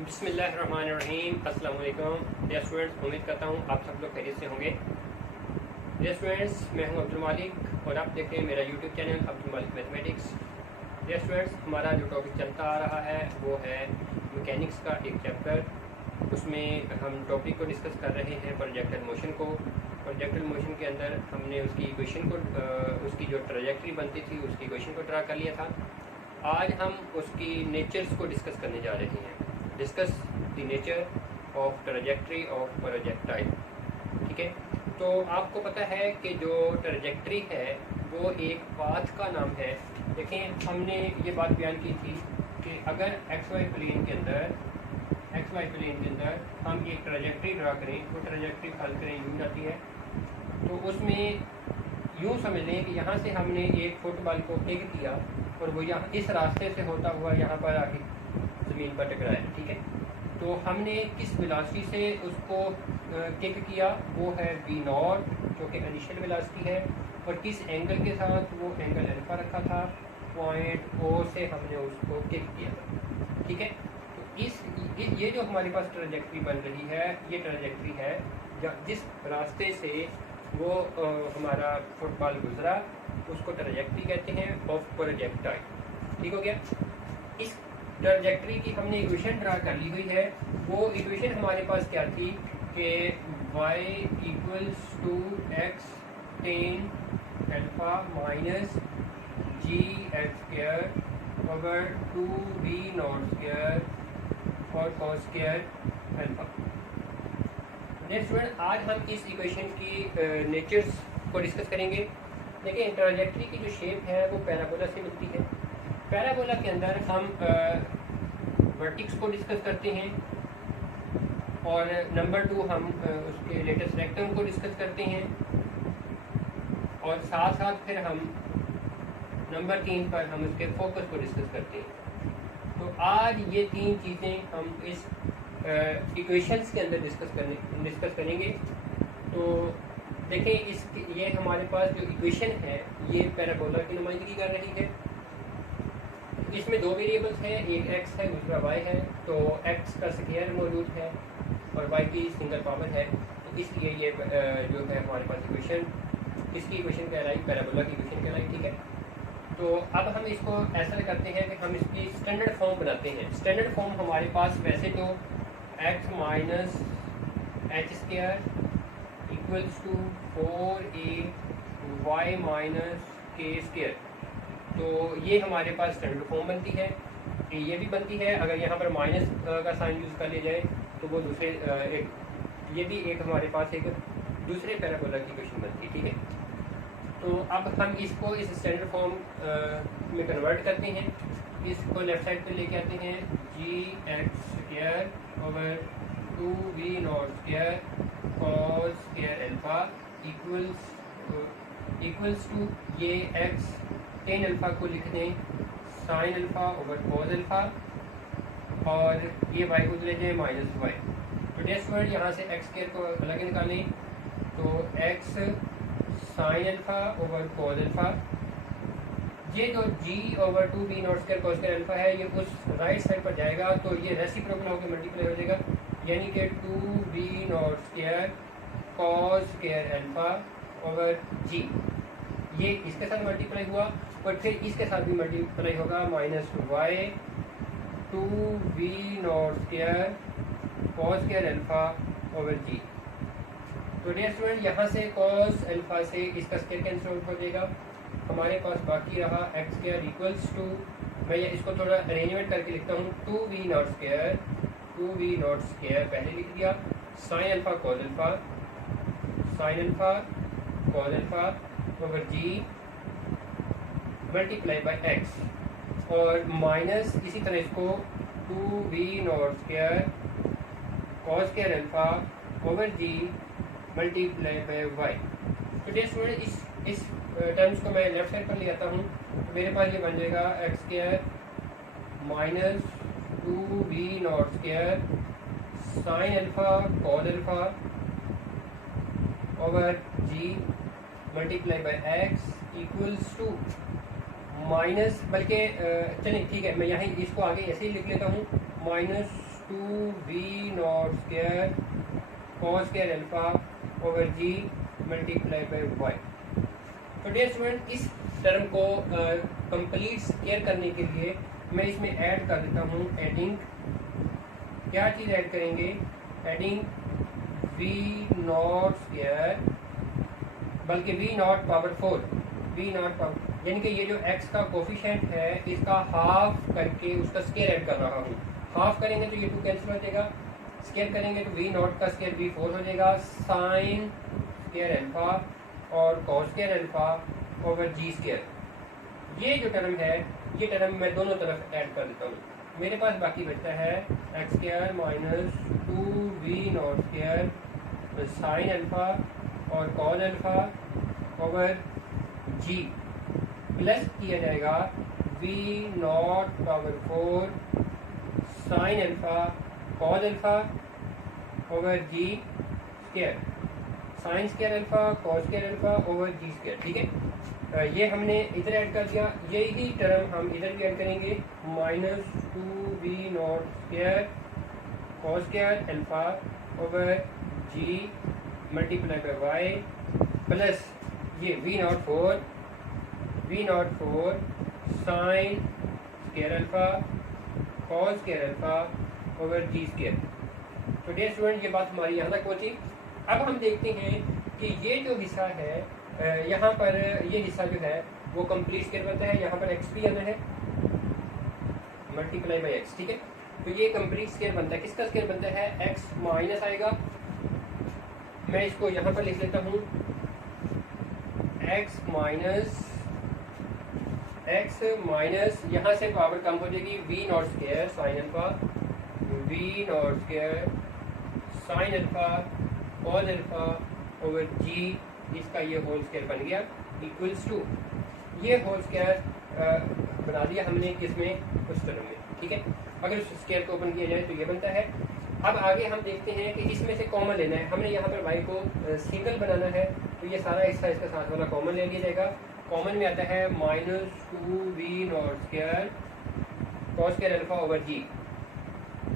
बिस्मिल्लाहिर्रहमानिर्रहीम। अस्सलाम वालेकुम डियर स्टूडेंट्स, उम्मीद करता हूँ आप सब लोग खैरियत से होंगे। डियर स्टूडेंट्स, मैं हूँ अब्दुल मालिक और आप देख रहे हैं मेरा यूट्यूब चैनल अब्दुल मालिक मैथमेटिक्स। डियर स्टूडेंट्स, हमारा जो टॉपिक चलता आ रहा है वो है मैकेनिक्स का एक चैप्टर। उसमें हम टॉपिक को डिस्कस कर रहे हैं प्रोजेक्टाइल मोशन को। प्रोजेक्टाइल मोशन के अंदर हमने उसकी इक्वेशन को उसकी जो ट्रैजेक्टरी बनती थी उसकी इक्वेशन को ड्रा कर लिया था। आज हम उसकी नेचर्स को डिस्कस करने जा रहे हैं। Discuss the nature of trajectory of projectile. ठीक है, तो आपको पता है कि जो ट्रैजेक्टरी है वो एक पाथ का नाम है। देखें, हमने ये बात बयान की थी कि अगर एक्स वाई प्लेन के अंदर हम एक ट्रैजेक्टरी ड्रा करें तो ट्रैजेक्टरी हल करें यूँ जाती है। तो उसमें यूँ समझ लें कि यहाँ से हमने एक फुटबॉल को किक किया और वो यहाँ इस रास्ते से होता हुआ यहाँ पर आके ज़मीन पर टकराया। ठीक है, तो हमने किस वेलोसिटी से उसको किक किया, वो है v0 जो कि इनिशियल वेलोसिटी है, और किस एंगल के साथ, वो एंगल अल्फा रखा था, पॉइंट O से हमने उसको किक किया था। ठीक है, तो ये जो हमारे पास ट्रैजेक्टरी बन रही है, ये ट्रैजेक्टरी है जिस रास्ते से वो हमारा फुटबॉल गुजरा, उसको ट्रैजेक्टरी कहते हैं ऑफ प्रोजेक्टाइल। ठीक हो गया। इस ट्रैजेक्टरी की हमने इक्वेशन ड्रा कर ली हुई है। वो इक्वेशन हमारे पास क्या थी कि y equals to x tan alpha minus g x square over 2v0 square और कॉस स्क्वायर अल्फा। स्टूडेंट, आज हम इस इक्वेशन की नेचर्स को डिस्कस करेंगे। देखिए, ट्रैजेक्टरी की जो शेप है वो पैराबोला से मिलती है। पैराबोला के अंदर हम वर्टिक्स को डिस्कस करते हैं और नंबर 2 हम उसके लेटेस्ट रेक्टम को डिस्कस करते हैं, और साथ साथ फिर हम नंबर 3 पर हम उसके फोकस को डिस्कस करते हैं। तो आज ये तीन चीज़ें हम इस इक्वेशंस के अंदर डिस्कस करेंगे। तो देखें, ये हमारे पास जो इक्वेशन है ये पैराबोला की नुमाइंदगी कर रही है। इसमें दो वेरिएबल्स हैं, एक x है दूसरा y है। तो x का स्क्वायर मौजूद है और y की सिंगल पावर है, तो इसलिए ये जो है हमारे पास इक्वेशन, इसकी इक्वेशन कहलाई पैराबोला की इक्वेशन कहलाई। ठीक है, तो अब हम इसको ऐसा करते हैं कि हम इसकी स्टैंडर्ड फॉर्म बनाते हैं। स्टैंडर्ड फॉर्म हमारे पास वैसे तो x minus h square equals to 4ay minus k square, तो ये हमारे पास स्टैंडर्ड फॉर्म बनती है। ये भी बनती है, अगर यहाँ पर माइनस का साइन यूज़ कर लिया जाए तो वो दूसरे ये भी एक हमारे पास एक दूसरे पैराबोला की इक्वेशन बनती है। ठीक है, तो अब हम इसको इस स्टैंडर्ड फॉर्म में कन्वर्ट करते हैं। इसको लेफ्ट साइड पे लेके आते हैं, g x square over 2v0 square cos square alpha equals to ये एक्स टेन अल्फा को लिख दें sine alpha over cos alpha, और ये वाई को ले जाए माइनस वाई। तो डेस्ट वर्ड यहाँ से एक्स स्क्वायर को अलग निकालें, तो x sign alpha over cos alpha. ये जो g over 2v0 square cos square alpha है, ये उस राइट साइड पर जाएगा तो ये रेसिप्रोकल होकर मल्टीप्लाई हो जाएगा, यानी कि 2v0 square cos square alpha over g। ये इसके साथ मल्टीप्लाई हुआ और फिर इसके साथ भी मल्टीप्लाई होगा, minus y 2v0 square cos square alpha over g। तो डियर स्टूडेंट, यहाँ से कॉस अल्फा से इसका स्क्वायर कैंसिल आउट हो जाएगा, हमारे पास बाकी रहा एक्स स्क्वायर इक्वल्स टू, मैं इसको थोड़ा अरेंजमेंट करके लिखता हूँ, 2v0 स्क्वायर पहले लिख दिया, sine alpha cos alpha over g multiply by x, और माइनस इसी तरह इसको 2v0 square cos square alpha over g multiply by y. तो डियर स्टूडेंट, इस टर्म्स को मैं लेफ्ट साइड पर ले आता हूँ, तो मेरे पास ये बन जाएगा x square minus 2v0 square sine alpha cos alpha over g multiply by x equals to minus, बल्कि चलिए ठीक है, मैं यहाँ इसको आगे ऐसे ही लिख लेता हूँ, minus 2v not square cos square alpha over g multiply bye y। तो डियर स्टूडेंट, इस टर्म को कंप्लीट स्क्वायर करने के लिए मैं इसमें ऐड कर देता हूँ, एडिंग क्या चीज़ ऐड करेंगे, एडिंग v नॉट स्क्वायर, बल्कि v naught power 4, v naught power, यानी कि ये जो x का कोफिशिएंट है इसका हाफ करके उसका स्क्वायर ऐड कर रहा हूँ। हाफ करेंगे तो ये 2 कैंसिल हो जाएगा, स्क्वायर करेंगे तो v नॉट का स्क्वायर v 4 हो जाएगा, साइन स्क्वायर अल्फा और cos square alpha over g square. ये जो टर्म है ये टर्म मैं दोनों तरफ ऐड कर देता हूँ। मेरे पास बाकी बचता है x square minus 2v not square sine alpha और cos alpha over g plus किया जाएगा v naught power 4 sine alpha cos alpha over g square, sine square alpha cos square alpha over g square. ठीक है, ये हमने इधर add कर दिया, यही टर्म हम इधर भी ऐड करेंगे, minus 2v not square cos square alpha over g multiply by y plus ये v not 4 sine square alpha cos square alpha over g square. तो डियर स्टूडेंट, ये बात हमारी यहाँ तक पहुँची। अब हम देखते हैं कि ये जो हिस्सा है यहाँ पर, ये हिस्सा जो है वो कंप्लीट स्क्वायर बनता है, यहाँ पर x भी आना है मल्टीप्लाई बाय x। ठीक है, तो ये कंप्लीट स्क्वायर बनता है, किसका स्क्वायर बनता है, x माइनस आएगा, मैं इसको यहाँ पर लिख लेता हूँ, x माइनस यहाँ से पावर कम हो जाएगी, v not square sine alpha, v not square sine alpha cos alpha over g, इसका ये होल स्क्वायर बन गया इक्वल्स टू, ये होल स्क्वायर बना दिया हमने किसमें, उस टर्म में। ठीक है, अगर उस स्क्वायर को ओपन किया जाए तो ये बनता है। अब आगे हम देखते हैं कि इसमें से कॉमन लेना है, हमने यहाँ पर y को सिंगल बनाना है, तो ये सारा हिस्सा इसका साथ वाला कॉमन ले लिया जाएगा। कॉमन में आता है minus 2v not square cos square alpha over g,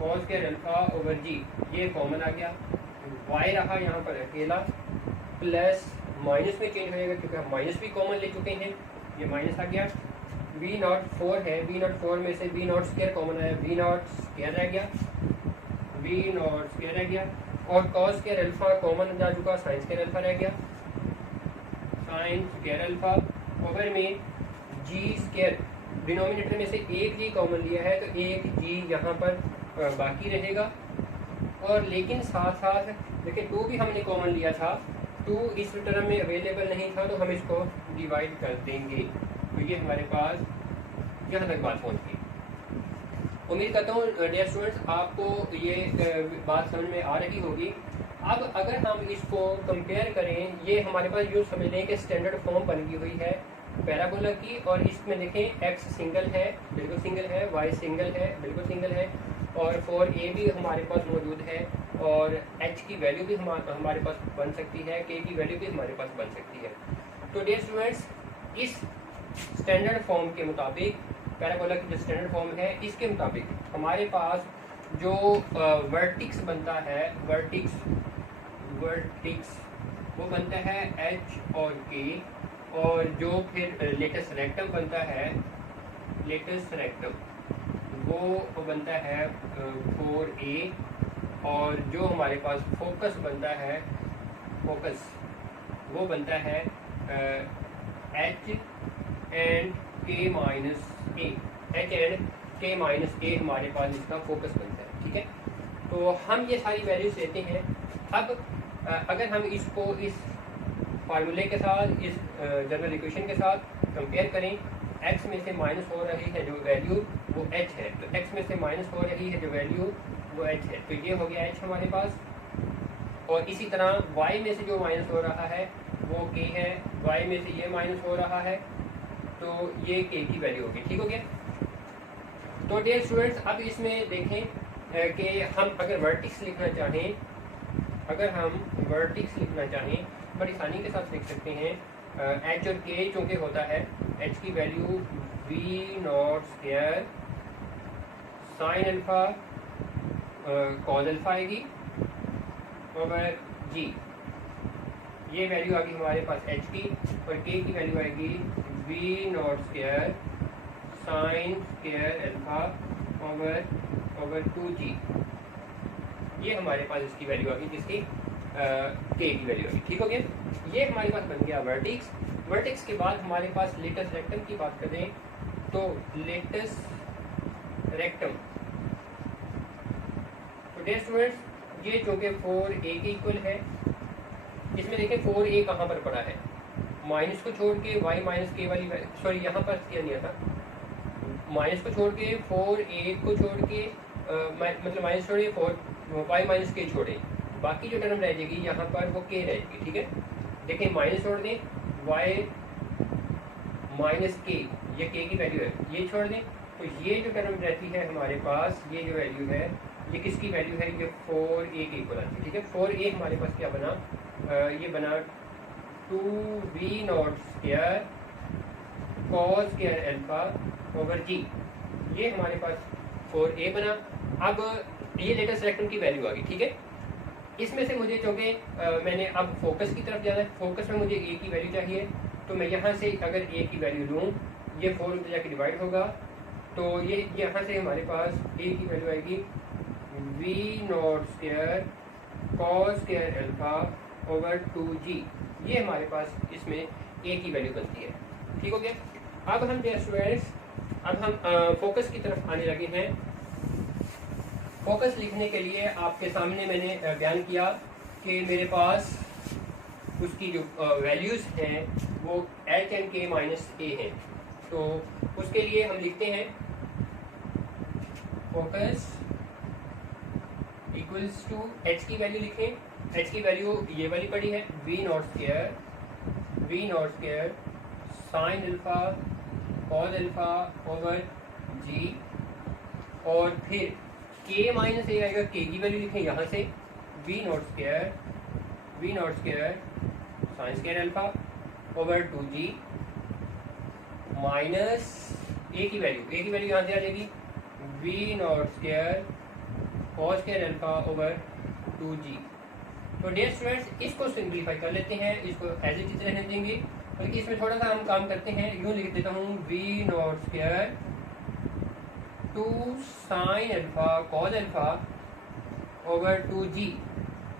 cos square alpha over g, ये कॉमन आ गया, y रहा यहाँ पर अकेला, प्लस माइनस में चेंज हो जाएगा क्योंकि हम माइनस भी कॉमन ले चुके हैं, ये माइनस आ गया, v नॉट 4 है, v नॉट 4 में से v नॉट स्क्वायर कॉमन आया, v नॉट स्क्वायर रह गया, v नॉट स्क्वायर रह गया, और कॉस स्क्वायर अल्फा कॉमन जा चुका, साइन स्क्वायर अल्फा रह गया, साइन स्क्वायर अल्फा ओवर में g स्क्वायर, डिनोमिनेटर में से एक g कॉमन लिया है तो एक g यहाँ पर बाकी रहेगा, और लेकिन साथ साथ देखिए 2 भी हमने कॉमन लिया था, 2 इस टर्म में अवेलेबल नहीं था तो हम इसको डिवाइड कर देंगे, तो ये हमारे पास यहाँ तक बात पहुँच गई। उम्मीद करता हूँ डियर स्टूडेंट्स आपको ये बात समझ में आ रही होगी। अब अगर हम इसको कंपेयर करें, ये हमारे पास यूँ समझ लें कि स्टैंडर्ड फॉर्म बन गई हुई है पैराबोला की, और इसमें देखें x सिंगल है, बिल्कुल सिंगल है, y सिंगल है, बिल्कुल सिंगल है, और 4a भी हमारे पास मौजूद है, और h की वैल्यू भी हमारे पास बन सकती है, k की वैल्यू भी हमारे पास बन सकती है। तो डियर स्टूडेंट्स, इस स्टैंडर्ड फॉर्म के मुताबिक, पैराबोला की जो स्टैंडर्ड फॉर्म है इसके मुताबिक हमारे पास जो वर्टिक्स बनता है, वर्टिक्स वो बनता है h और k, और जो फिर लेटेस्ट रेक्टम बनता है, लेटेस्ट रेक्टम वो बनता है 4a, और जो हमारे पास फोकस बनता है, फोकस वो बनता है h and k minus a, h and k minus a हमारे पास इसका फोकस बनता है। ठीक है, तो हम ये सारी वैल्यूज लेते हैं। अब अगर हम इसको इस फार्मूले के साथ, इस जनरल इक्वेशन के साथ कंपेयर करें, x में से माइनस हो रही है जो वैल्यू वो h है, तो x में से माइनस हो रही है जो वैल्यू वो h है, तो ये हो गया h हमारे पास, और इसी तरह y में से जो माइनस हो रहा है वो k है, y में से ये माइनस हो रहा है तो ये k की वैल्यू होगी। ठीक हो गया। तो डियर स्टूडेंट्स, अब इसमें देखें कि हम अगर वर्टिक्स लिखना चाहें, अगर हम वर्टिक्स लिखना चाहें बड़ी आसानी के साथ लिख सकते हैं। h और k चूँकि होता है, h की value v not square sine alpha cause alpha आएगी ओवर जी, ये वैल्यू आ गई हमारे पास एच की, और के की वैल्यू आएगी v not square sine square alpha over 2g। ये हमारे पास इसकी वैल्यू आ गई, जिसकी के की वैल्यू आ गई। ठीक हो गया, ये हमारे पास बन गया वर्टेक्स। वर्टेक्स के बाद हमारे पास लेटस रेक्टम की बात करें तो लेटस रेक्टम, तो डियर स्टूडेंट्स ये जो कि 4a के इक्वल है, इसमें देखें 4a कहाँ पर पड़ा है, माइनस को छोड़ के y माइनस के वाली, सॉरी यहाँ पर किया नहीं था, माइनस को छोड़ के 4a को छोड़ के मतलब माइनस छोड़िए 4y माइनस के छोड़े, बाकी जो टर्म रह जाएगी यहाँ पर वो k रहेगी। ठीक है, देखें माइनस छोड़ दें y माइनस के, ये k की वैल्यू है, ये छोड़ दें तो ये जो टर्म रहती है हमारे पास, ये जो वैल्यू है ये किसकी वैल्यू है, ये 4a के इक्वल आती है। ठीक है, 4a हमारे पास क्या बना, ये बना 2v not square cos square alpha over g, ये हमारे पास 4a बना। अब ये लेटेस्ट रेक्टम की वैल्यू आ गई। ठीक है, इसमें से मुझे चूँकि मैंने अब फोकस की तरफ जाना है, फोकस में मुझे a की वैल्यू चाहिए, तो मैं यहाँ से अगर a की वैल्यू लूँ, ये 4 में जाके डिवाइड होगा, तो ये यहाँ से हमारे पास a की वैल्यू आएगी v not square cos square alpha over 2g, ये हमारे पास इसमें a की वैल्यू बनती है। ठीक हो गया, अब हम डियर स्टूडेंट्स अब हम फोकस की तरफ आने लगे हैं। फोकस लिखने के लिए आपके सामने मैंने बयान किया कि मेरे पास उसकी जो वैल्यूज़ हैं वो h and k minus a हैं, तो उसके लिए हम लिखते हैं फोकस इक्वल्स टू एच की वैल्यू लिखें, एच की वैल्यू ये वाली पड़ी है v not square sine alpha cos alpha over g, और फिर के माइनस ए आएगा, के की वैल्यू लिखें यहाँ से v not square sine square alpha over 2g minus a की वैल्यू यहाँ से आ जाएगी v not square cos square alpha over 2g। तो डियर स्टूडेंट्स इसको सिंप्लीफाई कर लेते हैं, इसको एज इट इज रहने देंगे, बल्कि इसमें थोड़ा सा हम काम करते हैं, यूँ लिख देता हूँ v not square 2 sine alpha cos alpha over 2g।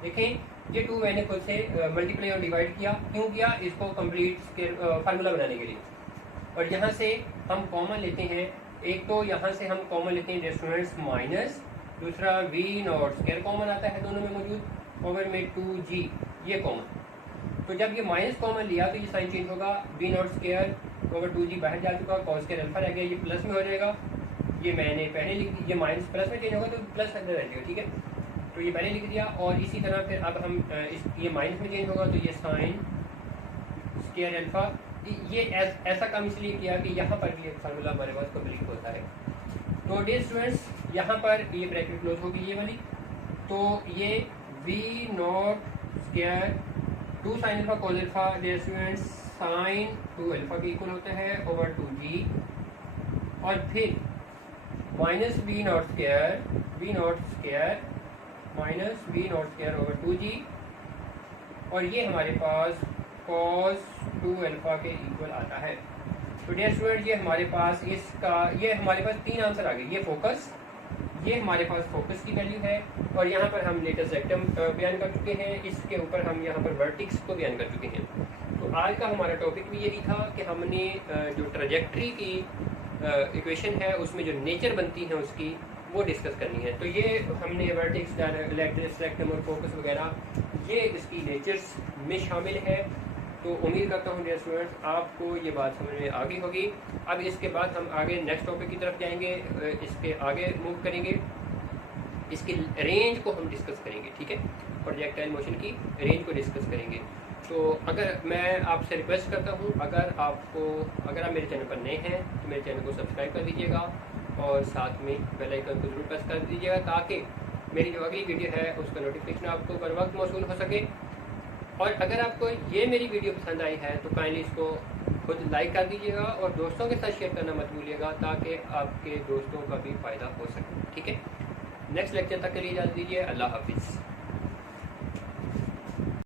देखें ये 2 मैंने खुद से मल्टीप्लाई और डिवाइड किया, क्यों किया, इसको कंप्लीट फार्मूला बनाने के लिए। और यहाँ से हम कॉमन लेते हैं, एक तो यहाँ से हम कॉमन लेते हैं स्टूडेंट्स माइनस, दूसरा वी नॉट स्क्वायर कॉमन आता है दोनों में मौजूद, ओवर में 2g ये कॉमन। तो जब ये माइनस कॉमन लिया तो ये साइन चेंज होगा, v not square over 2g बाहर जा चुका, कॉस स्क्वायर अल्फा रह गया, ये प्लस में हो जाएगा, ये मैंने पहले लिख दिया, ये माइनस प्लस में चेंज होगा तो प्लस अंदर रह जाएगा। ठीक है, तो ये पहले लिख दिया, और इसी तरह फिर अब हम ये माइनस में चेंज होगा तो ये साइन स्क्वायर अल्फा, ये ऐसा काम इसलिए किया कि यहाँ पर भी एक फार्मूला हमारे पास कंप्लीट होता है। तो डियर स्टूडेंट्स यहाँ पर ये ब्रैकेट क्लोज होगी ये वाली, तो ये v not square 2 sine alpha cos alpha dear students sine 2 alpha के इक्वल होता है ओवर 2g, और फिर minus v not square minus v not square over 2g, और ये हमारे पास cos 2 अल्फा के इक्वल आता है। तो डियर स्टूडेंट ये हमारे पास ये हमारे पास 3 आंसर आ गए, ये फोकस, ये हमारे पास फोकस की वैल्यू है, और यहाँ पर हम लेटेस्ट रेक्टम बयान कर चुके हैं, इसके ऊपर हम यहाँ पर वर्टेक्स को बयान कर चुके हैं। तो आज का हमारा टॉपिक भी यही था कि हमने जो ट्रैजेक्टरी की इक्वेशन है उसमें जो नेचर बनती है उसकी वो डिस्कस करनी है। तो ये हमने वर्टेक्स, लेटेस्ट रेक्टम और फोकस वगैरह ये इसकी नेचर्स में शामिल है। तो उम्मीद करता हूँ डियर स्टूडेंट्स आपको ये बात समझ में आ गई होगी। अब इसके बाद हम आगे नेक्स्ट टॉपिक की तरफ जाएंगे, इसके आगे मूव करेंगे, इसकी रेंज को हम डिस्कस करेंगे। ठीक है, प्रोजेक्टाइल मोशन की रेंज को डिस्कस करेंगे। तो अगर मैं आपसे रिक्वेस्ट करता हूँ, अगर आप मेरे चैनल पर नए हैं तो मेरे चैनल को सब्सक्राइब कर दीजिएगा और साथ में बेल आइकन को जरूर प्रेस कर दीजिएगा, ताकि मेरी जो अगली वीडियो है उसका नोटिफिकेशन आपको बर वक्त मौसूल हो सके। और अगर आपको ये मेरी वीडियो पसंद आई है तो काइंडली इसको खुद लाइक कर दीजिएगा और दोस्तों के साथ शेयर करना मत भूलिएगा, ताकि आपके दोस्तों का भी फ़ायदा हो सके। ठीक है, नेक्स्ट लेक्चर तक के लिए इजाज़त दीजिए। अल्लाह हाफिज़।